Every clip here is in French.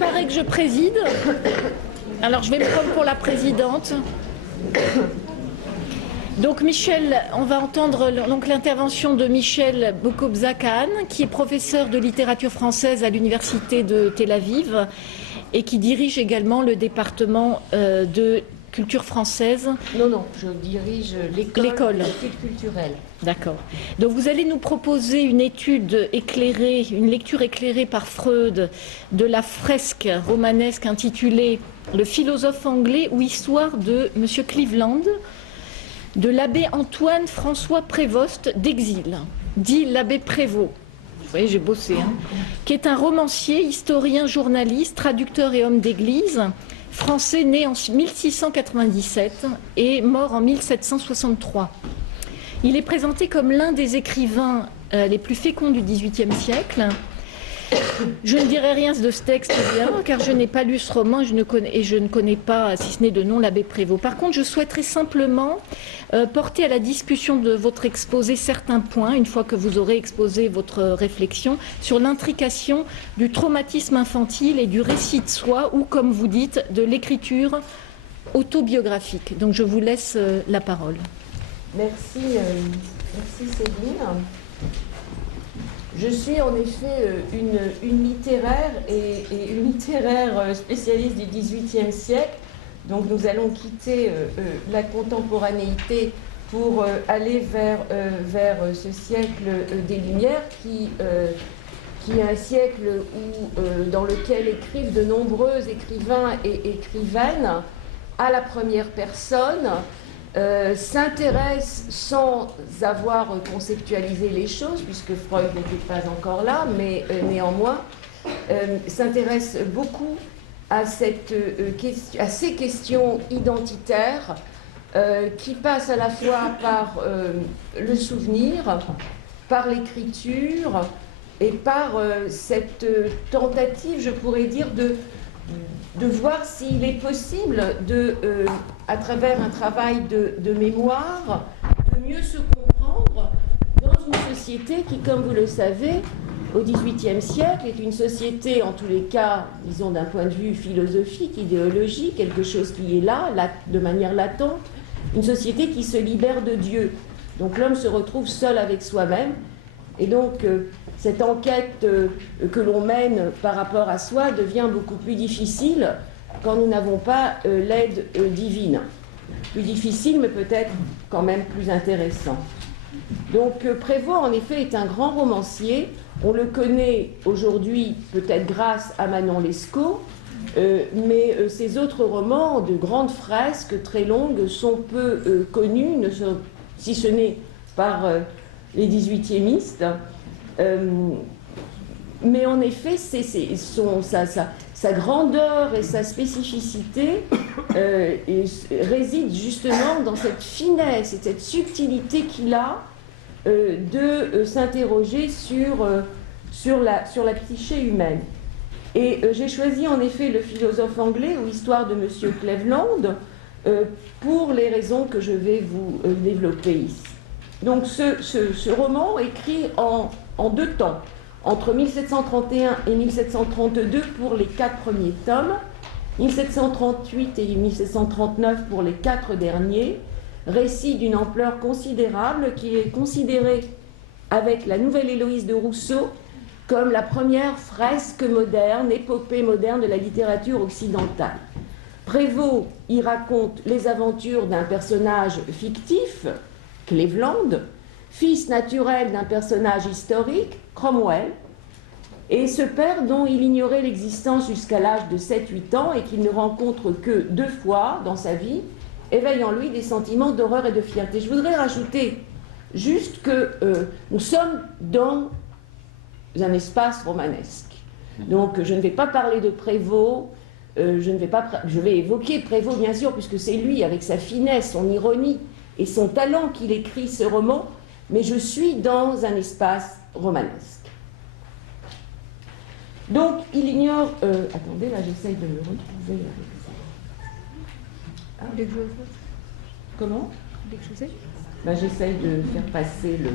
paraît que je préside. Alors je vais me prendre pour la présidente. Donc Michel, on va entendre donc l'intervention de Michel Bokobzakan, qui est professeur de littérature française à l'université de Tel Aviv et qui dirige également le département de culture française. Non, je dirige l'école d'études culturelles. D'accord. Donc vous allez nous proposer une étude éclairée, une lecture éclairée par Freud de la fresque romanesque intitulée « Le philosophe anglais ou histoire de M. Cleveland » de l'abbé Antoine François Prévost d'Exil, dit l'abbé Prévost. Vous voyez, j'ai bossé, qui est un romancier, historien, journaliste, traducteur et homme d'église, français né en 1697 et mort en 1763. Il est présenté comme l'un des écrivains les plus féconds du XVIIIe siècle. Je ne dirai rien de ce texte, évidemment, car je n'ai pas lu ce roman et je ne connais pas, si ce n'est de nom, l'abbé Prévost. Par contre, je souhaiterais simplement porter à la discussion de votre exposé certains points, une fois que vous aurez exposé votre réflexion, sur l'intrication du traumatisme infantile et du récit de soi, ou, comme vous dites, de l'écriture autobiographique. Donc, je vous laisse la parole. Merci Céline. Je suis en effet une littéraire et une littéraire spécialiste du XVIIIe siècle. Donc nous allons quitter la contemporanéité pour aller vers ce siècle des Lumières qui est un siècle dans lequel écrivent de nombreux écrivains et écrivaines à la première personne, s'intéresse sans avoir conceptualisé les choses, puisque Freud n'était pas encore là, mais néanmoins s'intéresse beaucoup à ces questions identitaires qui passent à la fois par le souvenir, par l'écriture et par cette tentative, je pourrais dire, de voir s'il est possible, à travers un travail de mémoire, de mieux se comprendre dans une société qui, comme vous le savez, au XVIIIe siècle, est une société, en tous les cas, disons d'un point de vue philosophique, idéologique, quelque chose qui est là, de manière latente, une société qui se libère de Dieu. Donc l'homme se retrouve seul avec soi-même, et donc cette enquête que l'on mène par rapport à soi devient beaucoup plus difficile quand nous n'avons pas l'aide divine. Plus difficile, mais peut-être quand même plus intéressant. Donc Prévost, en effet, est un grand romancier. On le connaît aujourd'hui peut-être grâce à Manon Lescaut, mais ses autres romans de grandes fresques très longues sont peu connus, si ce n'est par les 18e. Mais en effet, sa grandeur et sa spécificité résident justement dans cette finesse et cette subtilité qu'il a de s'interroger sur la psyché humaine. Et j'ai choisi en effet le philosophe anglais ou histoire de M. Cleveland pour les raisons que je vais vous développer ici. Donc ce roman écrit en deux temps, entre 1731 et 1732 pour les 4 premiers tomes, 1738 et 1739 pour les 4 derniers, récit d'une ampleur considérable qui est considéré avec la Nouvelle Héloïse de Rousseau comme la première fresque moderne, épopée moderne de la littérature occidentale. Prévost y raconte les aventures d'un personnage fictif, Cleveland, fils naturel d'un personnage historique, Cromwell, et ce père dont il ignorait l'existence jusqu'à l'âge de 7-8 ans et qu'il ne rencontre que 2 fois dans sa vie, éveille en lui des sentiments d'horreur et de fierté. Je voudrais rajouter juste que nous sommes dans un espace romanesque. Donc je ne vais pas parler de Prévost, je vais évoquer Prévost bien sûr, puisque c'est lui, avec sa finesse, son ironie et son talent qu'il écrit ce roman, mais je suis dans un espace romanesque. Donc il ignore... attendez, là j'essaye de me retrouver avec ça. Ah. Dès que je veux. Comment? Dès que je sais. Ben, j'essaye de faire passer le...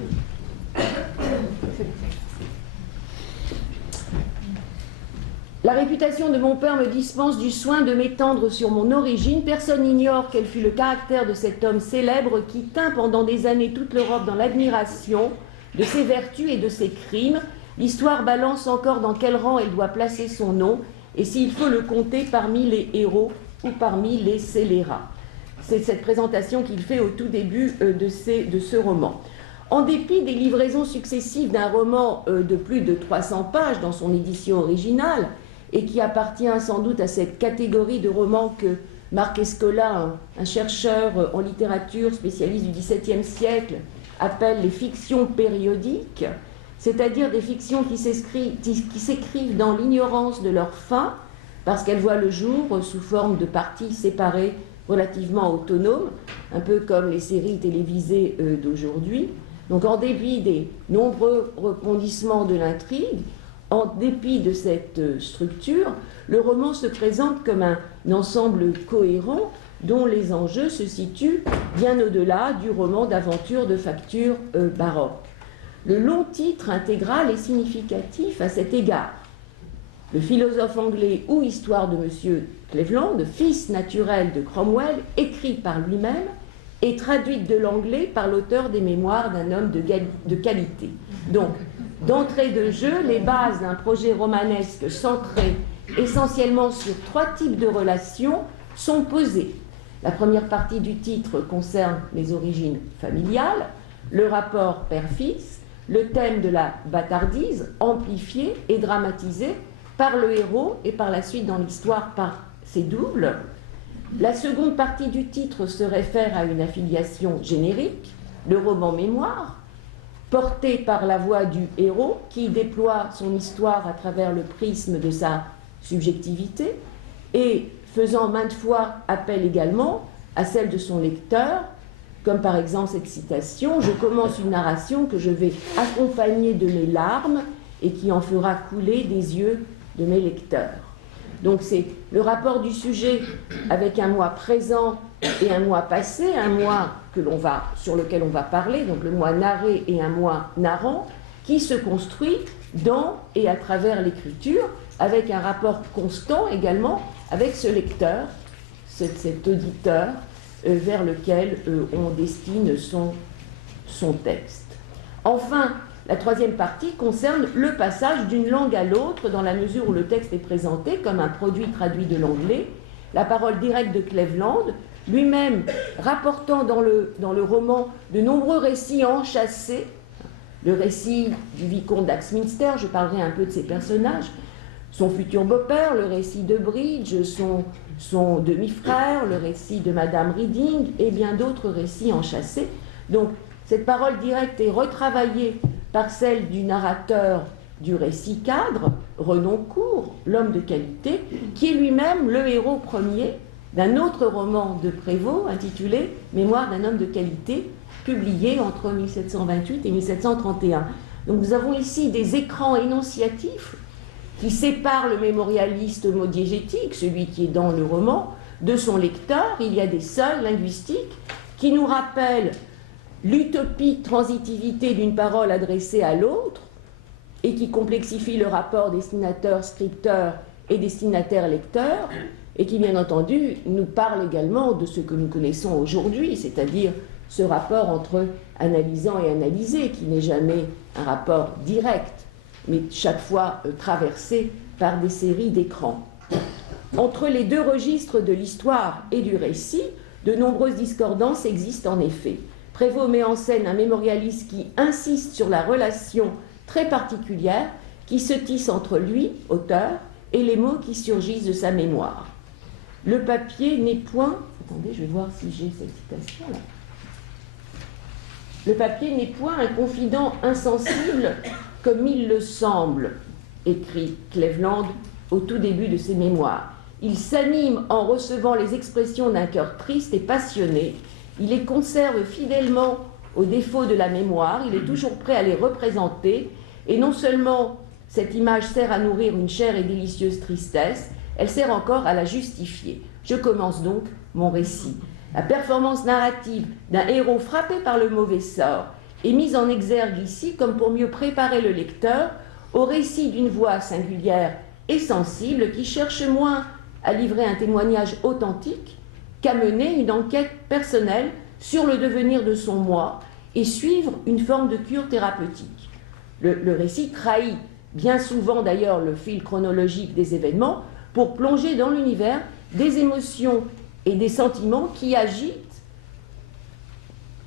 La réputation de mon père me dispense du soin de m'étendre sur mon origine. Personne n'ignore quel fut le caractère de cet homme célèbre qui tint pendant des années toute l'Europe dans l'admiration de ses vertus et de ses crimes. L'histoire balance encore dans quel rang elle doit placer son nom et s'il faut le compter parmi les héros ou parmi les scélérats. C'est cette présentation qu'il fait au tout début de ce roman. En dépit des livraisons successives d'un roman de plus de 300 pages dans son édition originale, et qui appartient sans doute à cette catégorie de romans que Marc Escola, un chercheur en littérature spécialiste du XVIIe siècle, appelle les fictions périodiques, c'est-à-dire des fictions qui s'écrivent dans l'ignorance de leur fin, parce qu'elles voient le jour sous forme de parties séparées relativement autonomes, un peu comme les séries télévisées d'aujourd'hui. Donc en dépit des nombreux rebondissements de l'intrigue, en dépit de cette structure, le roman se présente comme un ensemble cohérent dont les enjeux se situent bien au-delà du roman d'aventure de facture baroque. Le long titre intégral est significatif à cet égard. Le philosophe anglais ou Histoire de M. Cleveland, fils naturel de Cromwell, écrit par lui-même et traduite de l'anglais par l'auteur des Mémoires d'un homme de qualité. Donc, d'entrée de jeu, les bases d'un projet romanesque centré essentiellement sur 3 types de relations sont posées. La première partie du titre concerne les origines familiales, le rapport père-fils, le thème de la bâtardise, amplifié et dramatisé par le héros et par la suite dans l'histoire par ses doubles. La seconde partie du titre se réfère à une affiliation générique, le roman mémoire, porté par la voix du héros qui déploie son histoire à travers le prisme de sa subjectivité et faisant maintes fois appel également à celle de son lecteur, comme par exemple cette citation « Je commence une narration que je vais accompagner de mes larmes et qui en fera couler des yeux de mes lecteurs ». Donc c'est le rapport du sujet avec un moi présent et un moi passé, un moi sur lequel on va parler, donc le moi narré et un moi narrant, qui se construit dans et à travers l'écriture, avec un rapport constant également avec ce lecteur, cet auditeur vers lequel on destine son texte. Enfin, la troisième partie concerne le passage d'une langue à l'autre dans la mesure où le texte est présenté comme un produit traduit de l'anglais, la parole directe de Cleveland, lui-même rapportant dans le roman de nombreux récits enchâssés, le récit du vicomte d'Axminster, je parlerai un peu de ses personnages, son futur beau-père, le récit de Bridge, son demi-frère, le récit de Madame Reading et bien d'autres récits enchâssés. Donc cette parole directe est retravaillée par celle du narrateur du récit cadre, Renoncourt, l'homme de qualité, qui est lui-même le héros premier d'un autre roman de Prévost intitulé « Mémoire d'un homme de qualité », publié entre 1728 et 1731. Donc nous avons ici des écrans énonciatifs qui séparent le mémorialiste homodiégétique, celui qui est dans le roman, de son lecteur. Il y a des seuils linguistiques qui nous rappellent l'utopique transitivité d'une parole adressée à l'autre et qui complexifie le rapport destinateur-scripteur et destinataire-lecteur et qui, bien entendu, nous parle également de ce que nous connaissons aujourd'hui, c'est-à-dire ce rapport entre analysant et analysé, qui n'est jamais un rapport direct, mais chaque fois traversé par des séries d'écrans. Entre les deux registres de l'histoire et du récit, de nombreuses discordances existent en effet. Prévost met en scène un mémorialiste qui insiste sur la relation très particulière qui se tisse entre lui, auteur, et les mots qui surgissent de sa mémoire. Le papier n'est point... Attendez, je vais voir si j'ai cette citation-là. Le papier n'est point un confident insensible comme il le semble, écrit Cleveland au tout début de ses mémoires. Il s'anime en recevant les expressions d'un cœur triste et passionné. Il les conserve fidèlement aux défauts de la mémoire. Il est toujours prêt à les représenter. Et non seulement cette image sert à nourrir une chère et délicieuse tristesse, elle sert encore à la justifier. Je commence donc mon récit. La performance narrative d'un héros frappé par le mauvais sort est mise en exergue ici comme pour mieux préparer le lecteur au récit d'une voix singulière et sensible qui cherche moins à livrer un témoignage authentique qu'à mener une enquête personnelle sur le devenir de son moi et suivre une forme de cure thérapeutique. Le récit trahit bien souvent d'ailleurs le fil chronologique des événements pour plonger dans l'univers des émotions et des sentiments qui agitent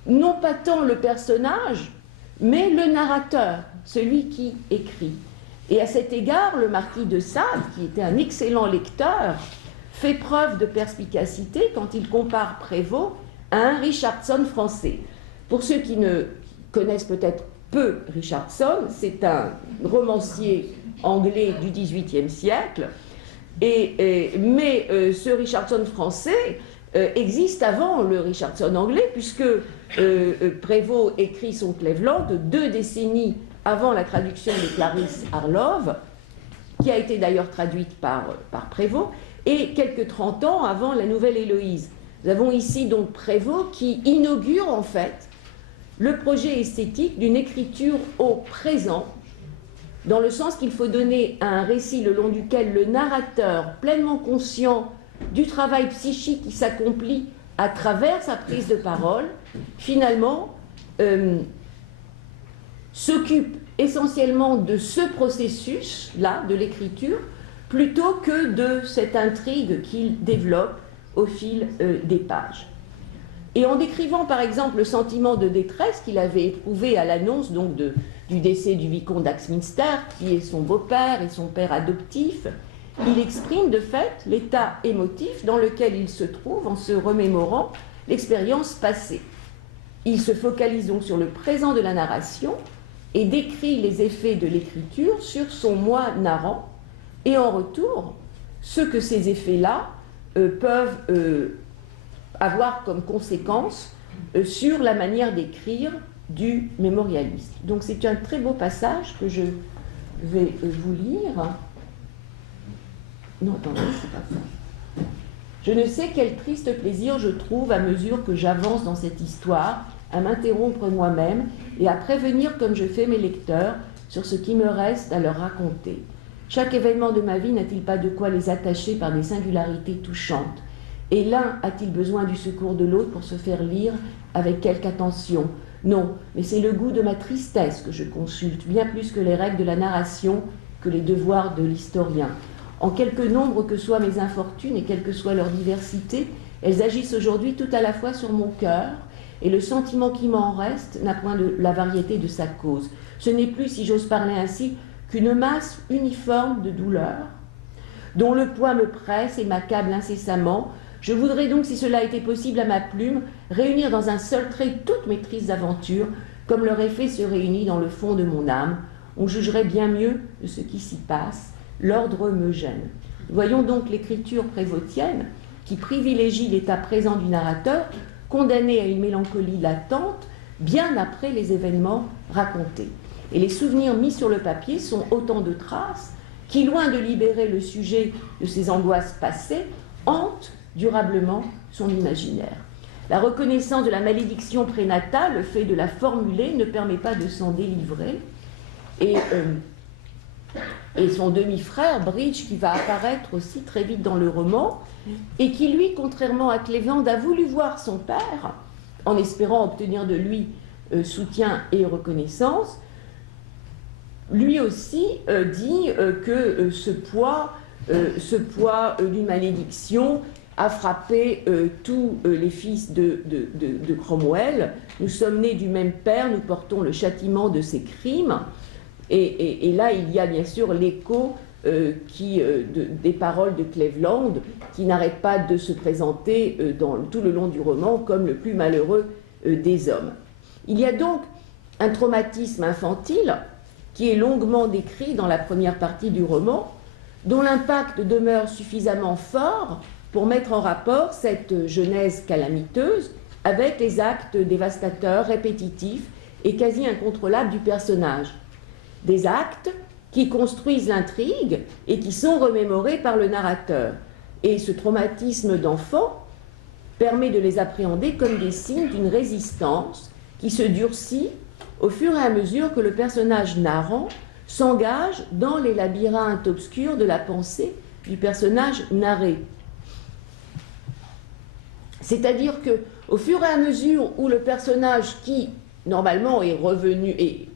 non pas tant le personnage, mais le narrateur, celui qui écrit. Et à cet égard, le marquis de Sade, qui était un excellent lecteur, fait preuve de perspicacité quand il compare Prévost à un Richardson français. Pour ceux qui ne connaissent peut-être peu Richardson, c'est un romancier anglais du XVIIIe siècle, mais ce Richardson français existe avant le Richardson anglais, puisque Prévost écrit son Cleveland 2 décennies avant la traduction de Clarisse Harlowe, qui a été d'ailleurs traduite par Prévost, et quelques 30 ans avant la Nouvelle Héloïse. Nous avons ici donc Prévost qui inaugure en fait le projet esthétique d'une écriture au présent, dans le sens qu'il faut donner à un récit le long duquel le narrateur, pleinement conscient du travail psychique qui s'accomplit à travers sa prise de parole, finalement s'occupe essentiellement de ce processus-là, de l'écriture, plutôt que de cette intrigue qu'il développe au fil des pages. Et en décrivant par exemple le sentiment de détresse qu'il avait éprouvé à l'annonce donc du décès du vicomte d'Axminster, qui est son beau-père et son père adoptif, il exprime de fait l'état émotif dans lequel il se trouve en se remémorant l'expérience passée. Il se focalise donc sur le présent de la narration et décrit les effets de l'écriture sur son moi narrant, et en retour, ce que ces effets-là peuvent avoir comme conséquence sur la manière d'écrire du mémorialiste. Donc c'est un très beau passage que je vais vous lire. Non, attendez, c'est pas ça. Je ne sais quel triste plaisir je trouve à mesure que j'avance dans cette histoire, à m'interrompre moi-même et à prévenir comme je fais mes lecteurs sur ce qui me reste à leur raconter. Chaque événement de ma vie n'a-t-il pas de quoi les attacher par des singularités touchantes? Et l'un a-t-il besoin du secours de l'autre pour se faire lire avec quelque attention? Non, mais c'est le goût de ma tristesse que je consulte, bien plus que les règles de la narration, que les devoirs de l'historien. En quelque nombre que soient mes infortunes et quelle que soit leur diversité, elles agissent aujourd'hui tout à la fois sur mon cœur, et le sentiment qui m'en reste n'a point de la variété de sa cause. Ce n'est plus, si j'ose parler ainsi, qu'une masse uniforme de douleurs, dont le poids me presse et m'accable incessamment. Je voudrais donc, si cela était possible à ma plume, réunir dans un seul trait toutes mes tristes aventures, comme leur effet se réunit dans le fond de mon âme. On jugerait bien mieux de ce qui s'y passe. L'ordre me gêne. Voyons donc l'écriture prévostienne qui privilégie l'état présent du narrateur, condamné à une mélancolie latente, bien après les événements racontés. Et les souvenirs mis sur le papier sont autant de traces qui, loin de libérer le sujet de ses angoisses passées, hantent durablement son imaginaire. La reconnaissance de la malédiction prénatale, le fait de la formuler, ne permet pas de s'en délivrer. Et son demi-frère, Bridge, qui va apparaître aussi très vite dans le roman, et qui, lui, contrairement à Cleveland, a voulu voir son père, en espérant obtenir de lui soutien et reconnaissance, lui aussi dit que ce poids d'une malédiction a frappé tous les fils de Cromwell. Nous sommes nés du même père, nous portons le châtiment de ses crimes. Et là, il y a bien sûr l'écho des paroles de Cleveland, qui n'arrête pas de se présenter tout le long du roman comme le plus malheureux des hommes. Il y a donc un traumatisme infantile qui est longuement décrit dans la première partie du roman, dont l'impact demeure suffisamment fort pour mettre en rapport cette genèse calamiteuse avec les actes dévastateurs, répétitifs et quasi incontrôlables du personnage. Des actes qui construisent l'intrigue et qui sont remémorés par le narrateur. Et ce traumatisme d'enfant permet de les appréhender comme des signes d'une résistance qui se durcit au fur et à mesure que le personnage narrant s'engage dans les labyrinthes obscurs de la pensée du personnage narré. C'est-à-dire que, au fur et à mesure où le personnage qui, normalement, est revenu et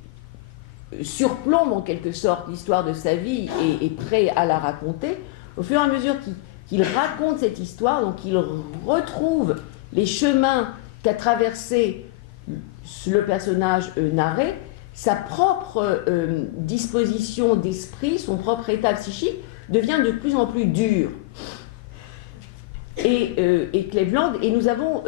surplombe en quelque sorte l'histoire de sa vie et est prêt à la raconter, au fur et à mesure qu'il raconte cette histoire, donc il retrouve les chemins qu'a traversé le personnage narré, sa propre disposition d'esprit, son propre état psychique devient de plus en plus dur. Et Cleveland, et nous avons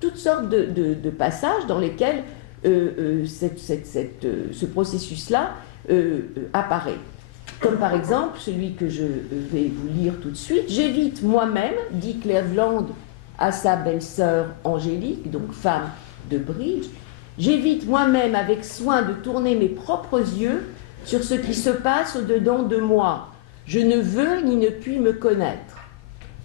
toutes sortes de passages dans lesquels ce processus-là apparaît. Comme par exemple celui que je vais vous lire tout de suite. « J'évite moi-même, dit Cleveland à sa belle-sœur Angélique, donc femme de Bridge, j'évite moi-même avec soin de tourner mes propres yeux sur ce qui se passe au-dedans de moi. Je ne veux ni ne puis me connaître. »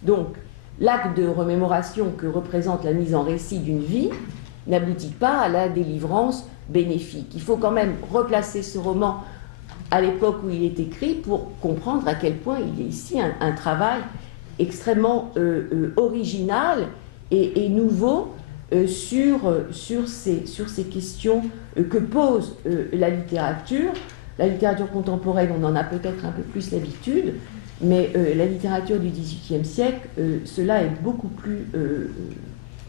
Donc, l'acte de remémoration que représente la mise en récit d'une vie n'aboutit pas à la délivrance bénéfique. Il faut quand même replacer ce roman à l'époque où il est écrit pour comprendre à quel point il est ici un travail extrêmement original et nouveau sur ces questions que pose la littérature. La littérature contemporaine, on en a peut-être un peu plus l'habitude, mais la littérature du XVIIIe siècle, cela est beaucoup plus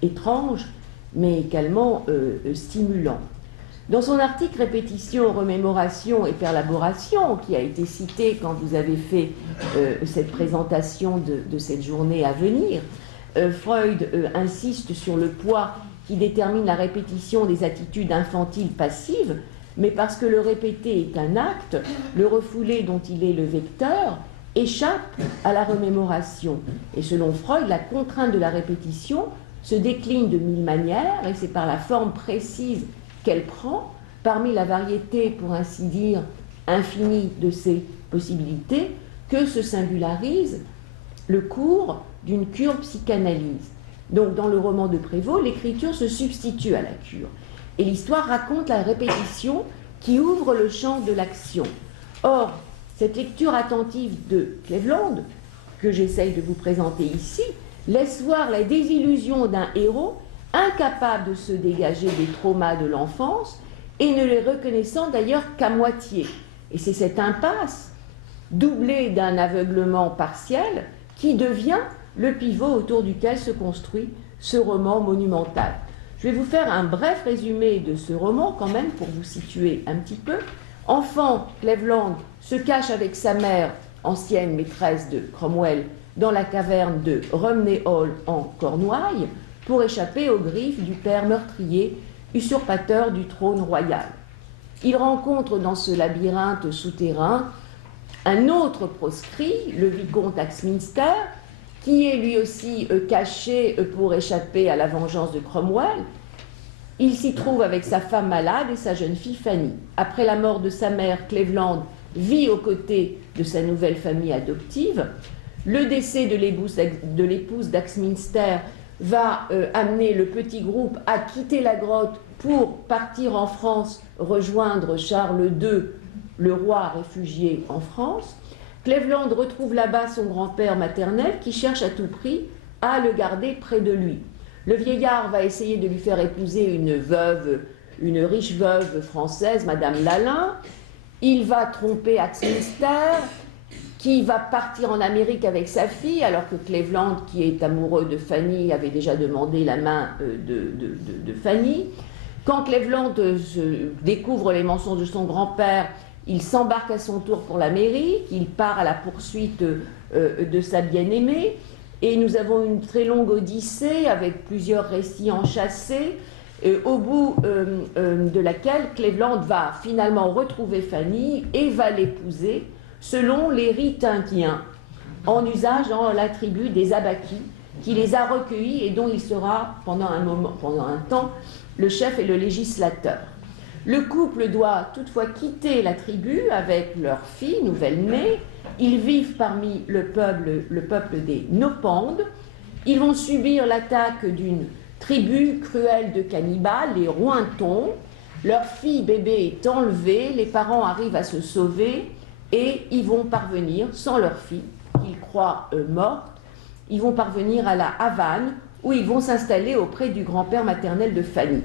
étrange, mais également stimulant. Dans son article « Répétition, remémoration et perlaboration » qui a été cité quand vous avez fait cette présentation de cette journée à venir, Freud insiste sur le poids qui détermine la répétition des attitudes infantiles passives, mais parce que le répéter est un acte, le refoulé dont il est le vecteur échappe à la remémoration. Et selon Freud, la contrainte de la répétition se décline de mille manières, et c'est par la forme précise qu'elle prend, parmi la variété, pour ainsi dire, infinie de ses possibilités, que se singularise le cours d'une cure psychanalyse. Donc, dans le roman de Prévost, l'écriture se substitue à la cure. Et l'histoire raconte la répétition qui ouvre le champ de l'action. Or, cette lecture attentive de Cleveland, que j'essaye de vous présenter ici, laisse voir la désillusion d'un héros incapable de se dégager des traumas de l'enfance et ne les reconnaissant d'ailleurs qu'à moitié. Et c'est cette impasse, doublée d'un aveuglement partiel, qui devient le pivot autour duquel se construit ce roman monumental. Je vais vous faire un bref résumé de ce roman, quand même, pour vous situer un petit peu. Enfant, Cleveland se cache avec sa mère, ancienne maîtresse de Cromwell, dans la caverne de Rumney Hall en Cornouailles, pour échapper aux griffes du père meurtrier, usurpateur du trône royal. Il rencontre dans ce labyrinthe souterrain un autre proscrit, le vicomte Axminster, qui est lui aussi caché pour échapper à la vengeance de Cromwell. Il s'y trouve avec sa femme malade et sa jeune fille Fanny. Après la mort de sa mère, Cleveland vit aux côtés de sa nouvelle famille adoptive. Le décès de l'épouse d'Axminster va amener le petit groupe à quitter la grotte pour partir en France, rejoindre Charles II, le roi réfugié en France. Cleveland retrouve là-bas son grand-père maternel qui cherche à tout prix à le garder près de lui. Le vieillard va essayer de lui faire épouser une riche veuve française, Madame Lalin. Il va tromper Axminster, qui va partir en Amérique avec sa fille, alors que Cleveland, qui est amoureux de Fanny, avait déjà demandé la main de Fanny. Quand Cleveland découvre les mensonges de son grand-père, il s'embarque à son tour pour l'Amérique, il part à la poursuite de sa bien-aimée, et nous avons une très longue odyssée avec plusieurs récits enchâssés, au bout de laquelle Cleveland va finalement retrouver Fanny et va l'épouser selon les rites indiens, en usage dans la tribu des Abakis, qui les a recueillis et dont il sera pendant un temps le chef et le législateur. Le couple doit toutefois quitter la tribu avec leur fille nouvelle-née. Ils vivent parmi le peuple des Nopandes. Ils vont subir l'attaque d'une tribu cruelle de cannibales, les Rouentons. Leur fille bébé est enlevée, les parents arrivent à se sauver et ils vont parvenir, sans leur fille, qu'ils croient morte, ils vont parvenir à la Havane où ils vont s'installer auprès du grand-père maternel de Fanny.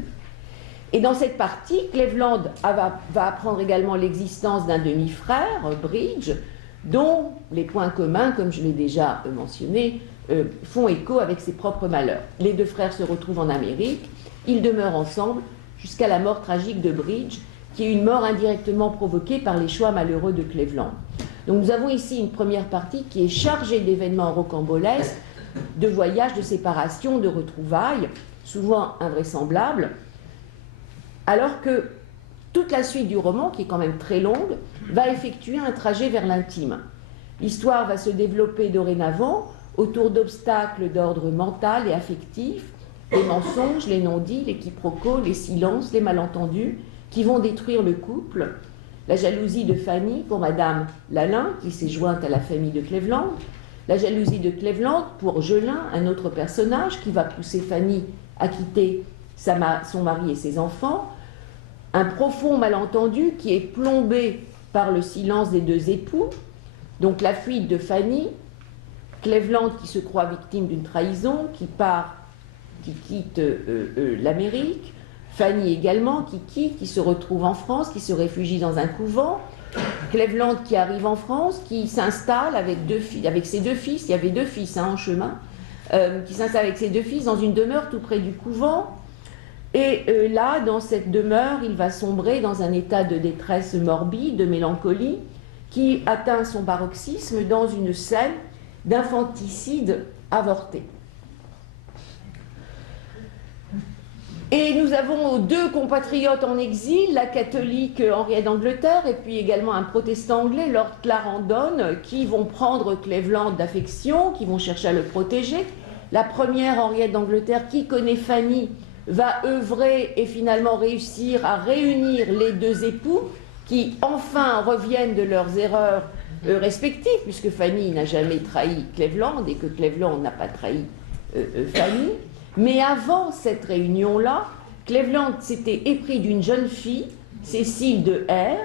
Et dans cette partie, Cleveland va apprendre également l'existence d'un demi-frère, Bridge, dont les points communs, comme je l'ai déjà mentionné, font écho avec ses propres malheurs. Les deux frères se retrouvent en Amérique, ils demeurent ensemble jusqu'à la mort tragique de Bridge, qui est une mort indirectement provoquée par les choix malheureux de Cleveland. Donc nous avons ici une première partie qui est chargée d'événements rocambolesques, de voyages, de séparation, de retrouvailles, souvent invraisemblables, alors que toute la suite du roman, qui est quand même très longue, va effectuer un trajet vers l'intime. L'histoire va se développer dorénavant autour d'obstacles d'ordre mental et affectif, les mensonges, les non-dits, les quiproquos, les silences, les malentendus, qui vont détruire le couple, la jalousie de Fanny pour Madame Lalin, qui s'est jointe à la famille de Cleveland, la jalousie de Cleveland pour Jelin, un autre personnage qui va pousser Fanny à quitter son mari et ses enfants, un profond malentendu qui est plombé par le silence des deux époux, donc la fuite de Fanny, Cleveland qui se croit victime d'une trahison, qui quitte l'Amérique, Fanny également qui quitte, qui se retrouve en France, qui se réfugie dans un couvent, Cleveland qui arrive en France, qui s'installe avec ses deux fils, il y avait deux fils en chemin, qui s'installe avec ses deux fils dans une demeure tout près du couvent. Et là, dans cette demeure, il va sombrer dans un état de détresse morbide, de mélancolie, qui atteint son paroxysme dans une scène d'infanticide avorté. Et nous avons deux compatriotes en exil, la catholique Henriette d'Angleterre et puis également un protestant anglais, Lord Clarendon, qui vont prendre Cleveland d'affection, qui vont chercher à le protéger. La première, Henriette d'Angleterre, qui connaît Fanny, va œuvrer et finalement réussir à réunir les deux époux qui enfin reviennent de leurs erreurs respectives, puisque Fanny n'a jamais trahi Cleveland et que Cleveland n'a pas trahi Fanny. Mais avant cette réunion-là, Cleveland s'était épris d'une jeune fille, Cécile de R,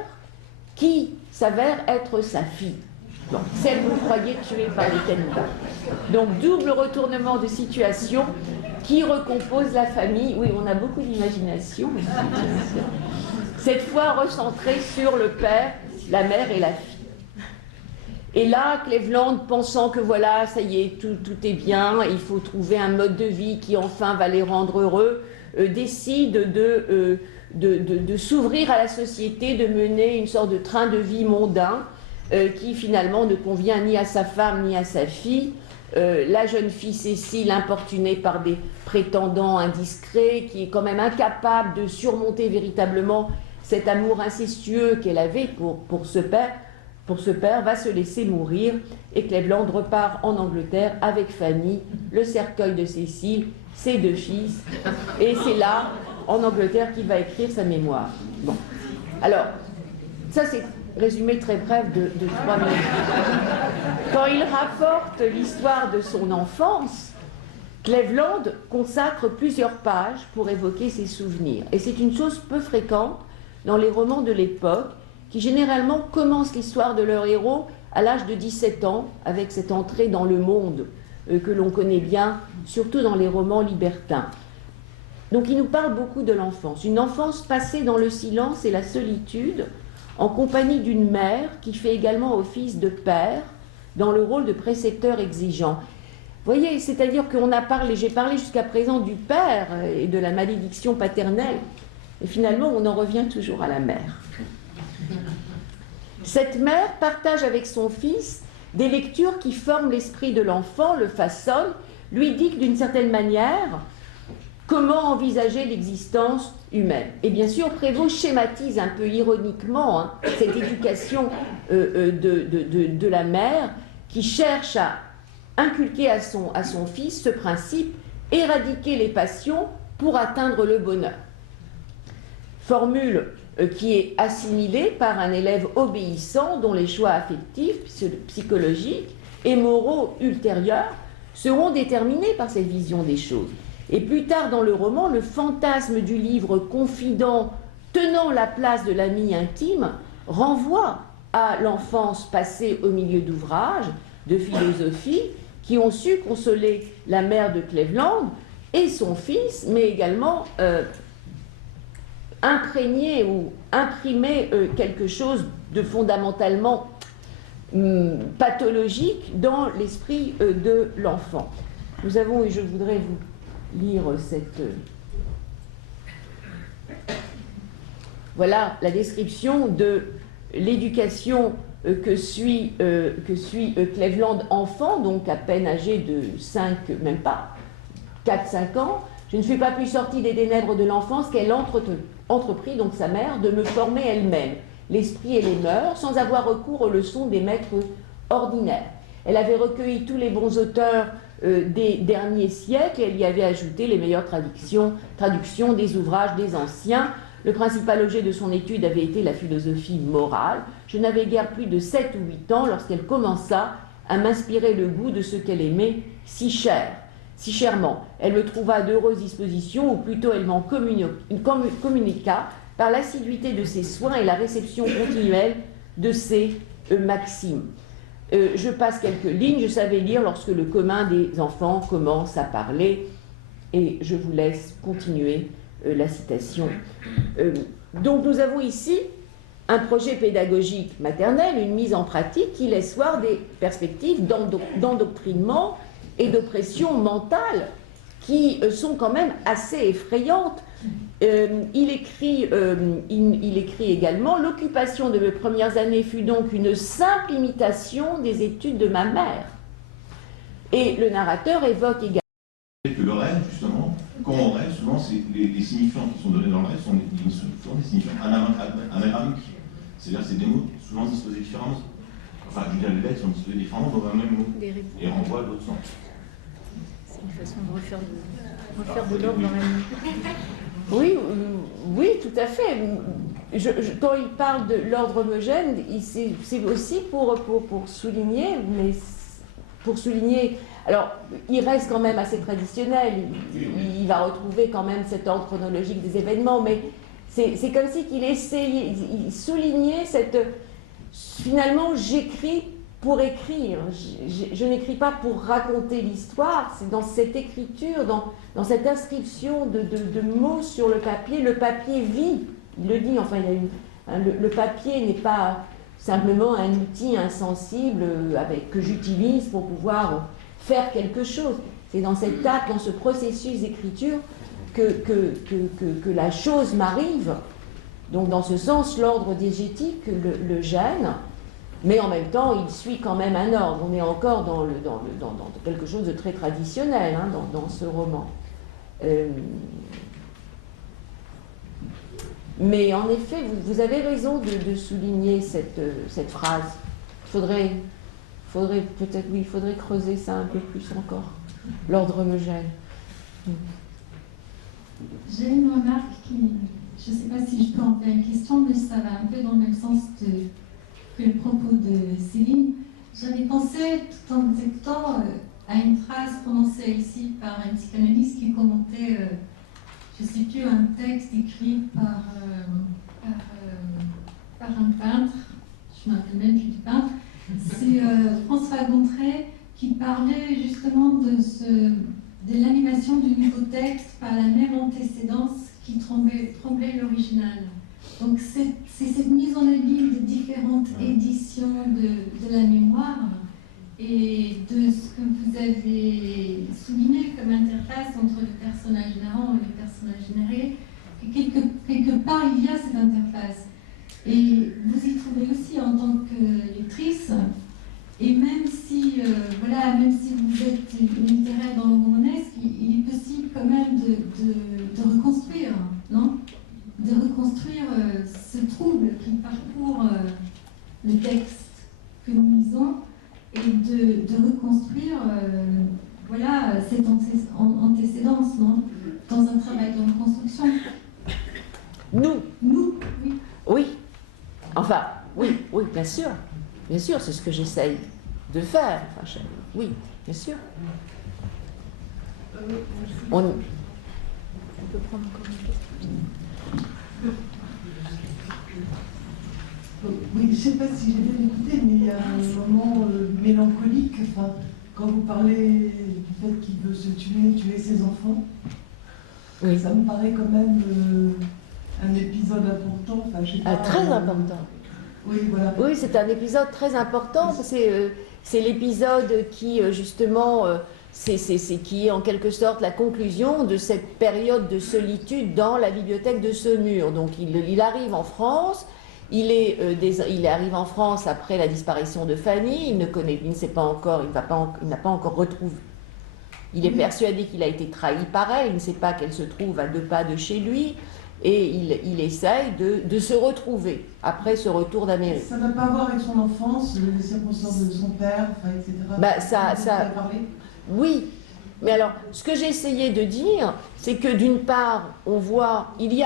qui s'avère être sa fille. Donc, celle que vous croyez tuée par les cannibales. Donc, double retournement de situation qui recompose la famille. Oui, on a beaucoup d'imagination. Cette fois recentrée sur le père, la mère et la fille. Et là, Cleveland, pensant que voilà, ça y est, tout est bien, il faut trouver un mode de vie qui enfin va les rendre heureux, décide de s'ouvrir à la société, de mener une sorte de train de vie mondain qui finalement ne convient ni à sa femme ni à sa fille. La jeune fille Cécile, importunée par des prétendants indiscrets, qui est quand même incapable de surmonter véritablement cet amour incestueux qu'elle avait pour ce père, va se laisser mourir et Cleveland repart en Angleterre avec Fanny, le cercueil de Cécile, ses deux fils, et c'est là, en Angleterre, qu'il va écrire sa mémoire. Bon. Alors, ça c'est résumé très bref de 3 minutes. Quand il rapporte l'histoire de son enfance, Cleveland consacre plusieurs pages pour évoquer ses souvenirs. Et c'est une chose peu fréquente dans les romans de l'époque, qui généralement commencent l'histoire de leur héros à l'âge de 17 ans, avec cette entrée dans le monde que l'on connaît bien, surtout dans les romans libertins. Donc il nous parle beaucoup de l'enfance, une enfance passée dans le silence et la solitude, en compagnie d'une mère qui fait également office de père, dans le rôle de précepteur exigeant. Vous voyez, c'est-à-dire j'ai parlé jusqu'à présent du père et de la malédiction paternelle, et finalement on en revient toujours à la mère. Cette mère partage avec son fils des lectures qui forment l'esprit de l'enfant, le façonnent, lui dictent d'une certaine manière comment envisager l'existence humaine. Et bien sûr, Prévost schématise un peu ironiquement cette éducation de la mère qui cherche à inculquer à son fils ce principe, éradiquer les passions pour atteindre le bonheur. Formule qui est assimilée par un élève obéissant dont les choix affectifs, psychologiques et moraux ultérieurs seront déterminés par cette vision des choses. Et plus tard dans le roman, le fantasme du livre confident tenant la place de l'ami intime, renvoie à l'enfance passée au milieu d'ouvrages de philosophie qui ont su consoler la mère de Cleveland et son fils, mais également imprégner ou imprimer quelque chose de fondamentalement pathologique dans l'esprit de l'enfant. Nous avons, et je voudrais vous lire cette... voilà la description de l'éducation que suit Cleveland enfant, donc à peine âgé de 5, même pas, 4-5 ans. Je ne suis pas plus sortie des ténèbres de l'enfance qu'elle entreprit, donc sa mère, de me former elle-même, l'esprit et les mœurs, sans avoir recours aux leçons des maîtres ordinaires. Elle avait recueilli tous les bons auteurs des derniers siècles et elle y avait ajouté les meilleures traductions des ouvrages des anciens. Le principal objet de son étude avait été la philosophie morale. Je n'avais guère plus de 7 ou 8 ans lorsqu'elle commença à m'inspirer le goût de ce qu'elle aimait si chèrement. Elle me trouva d'heureuses dispositions, ou plutôt elle m'en communiqua par l'assiduité de ses soins et la réception continuelle de ses maximes. Je passe quelques lignes, je savais lire lorsque le commun des enfants commence à parler, et je vous laisse continuer la citation. Donc nous avons ici un projet pédagogique maternel, une mise en pratique qui laisse voir des perspectives d'endoctrinement et d'oppression mentale qui sont quand même assez effrayantes. Il écrit également « L'occupation de mes premières années fut donc une simple imitation des études de ma mère ». Et le narrateur évoque également que le rêve, justement, quand on rêve, souvent, les signifiants qui sont donnés dans le rêve sont souvent des signifiants anagramiques. C'est-à-dire c'est des mots souvent disposés différemment. Enfin, je veux dire, les lettres sont disposées différemment dans un même mot et renvoient à d'autres sens. C'est une façon de refaire de l'ordre dans la nuit. Oui, tout à fait. Quand il parle de l'ordre homogène, c'est aussi pour souligner, mais pour souligner... Alors, il reste quand même assez traditionnel, il va retrouver quand même cet ordre chronologique des événements, mais c'est comme si qu'il essayait, il soulignait cette... Finalement, j'écris pour écrire, je n'écris pas pour raconter l'histoire, c'est dans cette écriture, dans cette inscription de mots sur le papier vit, il le dit, enfin, le papier n'est pas simplement un outil insensible que j'utilise pour pouvoir faire quelque chose. C'est dans cet acte, dans ce processus d'écriture que la chose m'arrive. Donc dans ce sens, l'ordre diégétique le gêne, mais en même temps, il suit quand même un ordre. On est encore dans quelque chose de très traditionnel hein, dans ce roman. Mais en effet, vous avez raison de souligner cette phrase. Faudrait peut-être, oui, il faudrait creuser ça un peu plus encore. L'ordre homogène. J'ai une remarque qui, je ne sais pas si je peux en faire une question, mais ça va un peu dans le même sens que le propos de Céline. J'avais pensé, tout en vous écoutant, à une phrase prononcée ici par un psychanalyste qui commentait, je ne sais plus, un texte écrit par un peintre, je me rappelle même du peintre, c'est François Gontret qui parlait justement de l'animation du nouveau texte par la même antécédence qui tremblait l'original. Donc c'est cette mise en abîme de différentes éditions de la mémoire et de ce que vous avez souligné comme interface entre le personnage narrant et le personnage généré. Et quelque part, il y a cette interface. Et vous y trouvez aussi en tant que lectrice, et même si, même si vous êtes littéraire dans le romanesque, il est possible quand même de reconstruire, non ? De reconstruire ce trouble qui parcourt le texte que nous lisons, et de reconstruire cette antécédence, non ? Dans un travail de reconstruction. Nous, oui. Oui. Enfin, oui, bien sûr, c'est ce que j'essaye de faire. Enfin, oui, bien sûr. On peut prendre encore une question. Oui, je ne sais pas si j'ai bien écouté, mais il y a un moment mélancolique, enfin, quand vous parlez du fait qu'il veut se tuer ses enfants, Oui. ça me paraît quand même un épisode important. Enfin, je sais pas, Très important. Oui, voilà. Oui, c'est un épisode très important. C'est l'épisode qui, justement, qui est en quelque sorte la conclusion de cette période de solitude dans la bibliothèque de Saumur. Donc, il arrive en France. Il arrive en France après la disparition de Fanny. Il ne sait pas encore, il n'a pas encore retrouvé. Il est persuadé qu'il a été trahi par elle. Il ne sait pas qu'elle se trouve à 2 pas de chez lui. Et il essaye de se retrouver après ce retour d'Amérique. Ça n'a pas à voir avec son enfance, les circonstances de son père, enfin, etc. Bah, Vous avez parlé ? Oui, mais alors, ce que j'ai essayé de dire, c'est que d'une part, on voit, il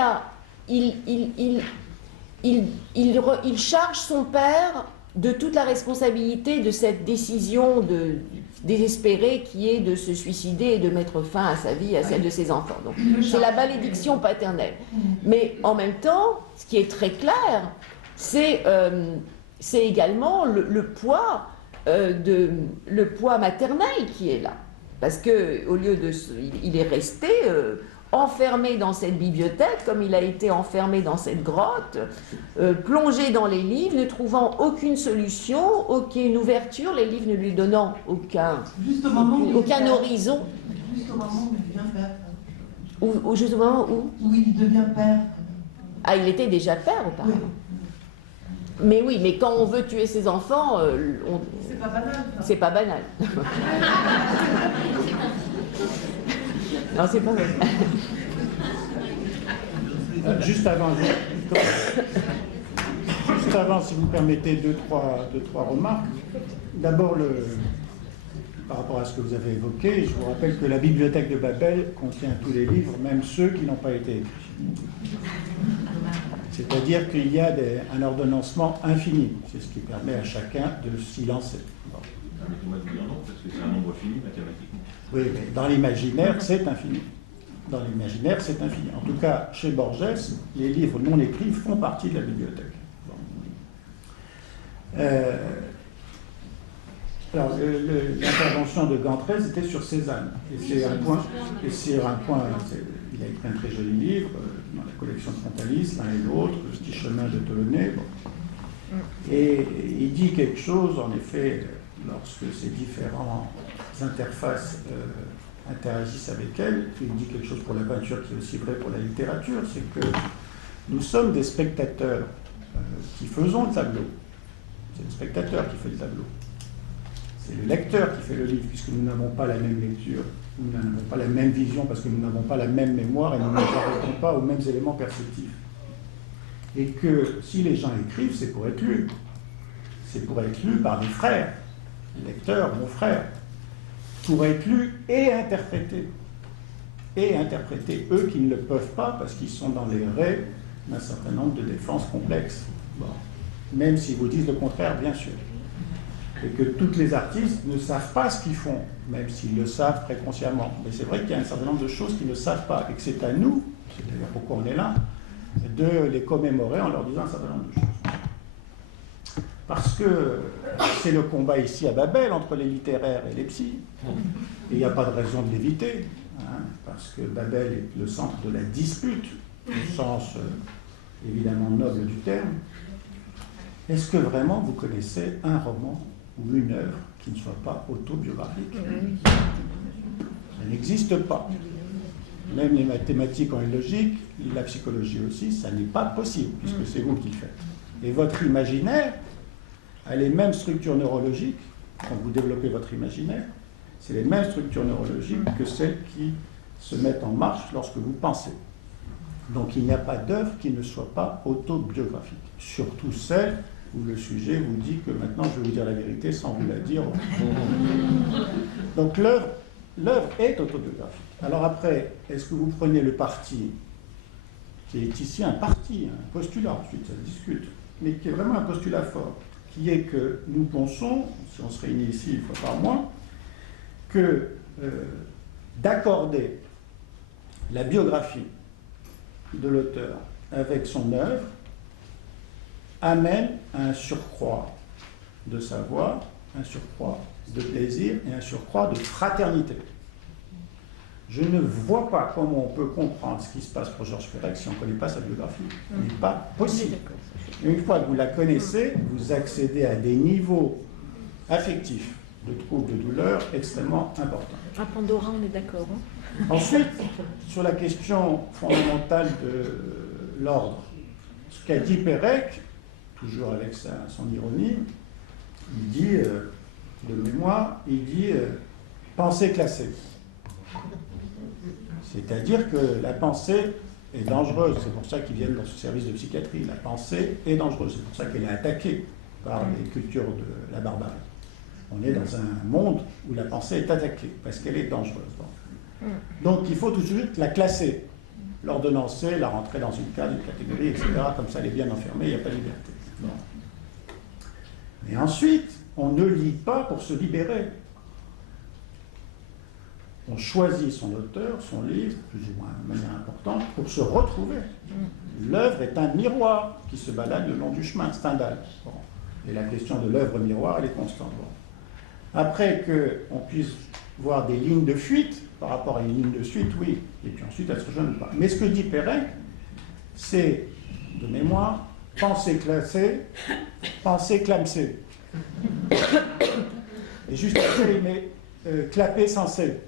charge son père de toute la responsabilité de cette décision désespérée qui est de se suicider et de mettre fin à sa vie, à celle de ses enfants. Donc, c'est la malédiction paternelle. Mais en même temps, ce qui est très clair, c'est également le poids maternel qui est là. Parce que au lieu de, il est resté enfermé dans cette bibliothèque, comme il a été enfermé dans cette grotte, plongé dans les livres, ne trouvant aucune solution, aucune ouverture, les livres ne lui donnant aucun horizon. Juste au moment où il devient père. Juste au moment où il devient père. Ah, il était déjà père auparavant. Oui. Mais oui, mais quand on veut tuer ses enfants, c'est pas banal. C'est pas banal. Non, c'est pas vrai. Juste avant, si vous me permettez, deux, trois remarques. D'abord, par rapport à ce que vous avez évoqué, je vous rappelle que la bibliothèque de Babel contient tous les livres, même ceux qui n'ont pas été écrits. C'est-à-dire qu'il y a un ordonnancement infini. C'est ce qui permet à chacun de s'y lancer. Bon. Permettez-moi de dire non, parce que c'est un nombre fini mathématiquement. Oui, mais dans l'imaginaire, c'est infini. Dans l'imaginaire, c'est infini. En tout cas, chez Borges, les livres non écrits font partie de la bibliothèque. Bon. Alors, l'intervention de Gantrez était sur Cézanne. Et c'est un point. Il a écrit un très joli livre dans la collection de Frontalis, l'un et l'autre, Le petit chemin de Tolonais. Bon. Et il dit quelque chose, en effet, lorsque ces différentes interfaces interagissent avec elle, il dit quelque chose pour la peinture qui est aussi vrai pour la littérature, c'est que nous sommes des spectateurs qui faisons le tableau. C'est le spectateur qui fait le tableau. C'est le lecteur qui fait le livre, puisque nous n'avons pas la même lecture, nous n'avons pas la même vision, parce que nous n'avons pas la même mémoire et nous ne nous pas aux mêmes éléments perceptifs. Et que si les gens écrivent, c'est pour être lus. C'est pour être lus par des frères, lecteurs, mon frère, pour être lus et interprétés. Et interprétés, eux qui ne le peuvent pas, parce qu'ils sont dans les raies d'un certain nombre de défenses complexes. Bon. Même s'ils vous disent le contraire, bien sûr. Et que tous les artistes ne savent pas ce qu'ils font, même s'ils le savent très consciemment. Mais c'est vrai qu'il y a un certain nombre de choses qu'ils ne savent pas, et que c'est à nous, c'est d'ailleurs pourquoi on est là, de les commémorer en leur disant un certain nombre de choses. Parce que c'est le combat ici à Babel entre les littéraires et les psys. Et il n'y a pas de raison de l'éviter, hein, parce que Babel est le centre de la dispute, au sens évidemment noble du terme. Est-ce que vraiment vous connaissez un roman ou une œuvre qui ne soit pas autobiographique? Ça n'existe pas. Même les mathématiques ont une logique, la psychologie aussi, ça n'est pas possible, puisque c'est vous qui le faites. Et votre imaginaire a les mêmes structures neurologiques, quand vous développez votre imaginaire, c'est les mêmes structures neurologiques que celles qui se mettent en marche lorsque vous pensez. Donc il n'y a pas d'œuvre qui ne soit pas autobiographique, surtout celle où le sujet vous dit que maintenant je vais vous dire la vérité sans vous la dire. Donc l'œuvre est autobiographique. Alors après, est-ce que vous prenez le parti, qui est ici un parti, un postulat, ensuite ça se discute, mais qui est vraiment un postulat fort, qui est que nous pensons, si on se réunit ici une fois par mois, que d'accorder la biographie de l'auteur avec son œuvre amène à un surcroît de savoir, un surcroît de plaisir et un surcroît de fraternité. Je ne vois pas comment on peut comprendre ce qui se passe pour Georges Perec si on ne connaît pas sa biographie. Ce n'est pas possible. Une fois que vous la connaissez, vous accédez à des niveaux affectifs de troubles, de douleurs extrêmement importants. À Pandora, on est d'accord. Hein. Ensuite, sur la question fondamentale de l'ordre, ce qu'a dit Perec, toujours avec son ironie, il dit, de mémoire, il dit pensée classée. C'est-à-dire que la pensée est dangereuse, c'est pour ça qu'ils viennent dans ce service de psychiatrie. La pensée est dangereuse, c'est pour ça qu'elle est attaquée par les cultures de la barbarie. On est dans un monde où la pensée est attaquée, parce qu'elle est dangereuse. Donc il faut tout de suite la classer, l'ordonnancer, la rentrer dans une case, une catégorie, etc. Comme ça elle est bien enfermée, il n'y a pas de liberté. Bon. Et ensuite, on ne lit pas pour se libérer. On choisit son auteur, son livre, plus ou moins de manière importante, pour se retrouver. L'œuvre est un miroir qui se balade le long du chemin, Stendhal. Bon. Et la question de l'œuvre miroir, elle est constante. Bon. Après qu'on puisse voir des lignes de fuite, par rapport à une ligne de suite, oui, et puis ensuite elle se rejoint ou pas. Mais ce que dit Perec, c'est, de mémoire, pensée classée, pensée clamsée. Et juste après, il met clapé sensé.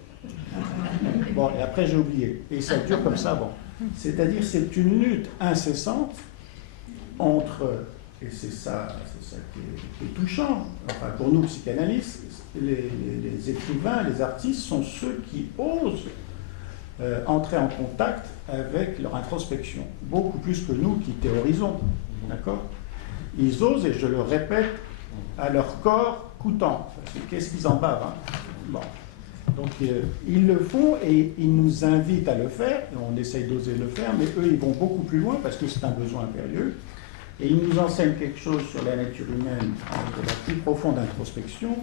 Bon, et après j'ai oublié. Et ça dure comme ça, bon. C'est-à-dire c'est une lutte incessante entre, et c'est ça qui est touchant, enfin pour nous psychanalystes, les écrivains, les artistes sont ceux qui osent entrer en contact avec leur introspection, beaucoup plus que nous qui théorisons, d'accord? Ils osent, et je le répète, à leur corps coûtant. Enfin, qu'est-ce qu'ils en bavent, hein? Bon. Donc ils le font et ils nous invitent à le faire, et on essaye d'oser le faire, mais eux ils vont beaucoup plus loin parce que c'est un besoin impérieux, et ils nous enseignent quelque chose sur la nature humaine de la plus profonde introspection,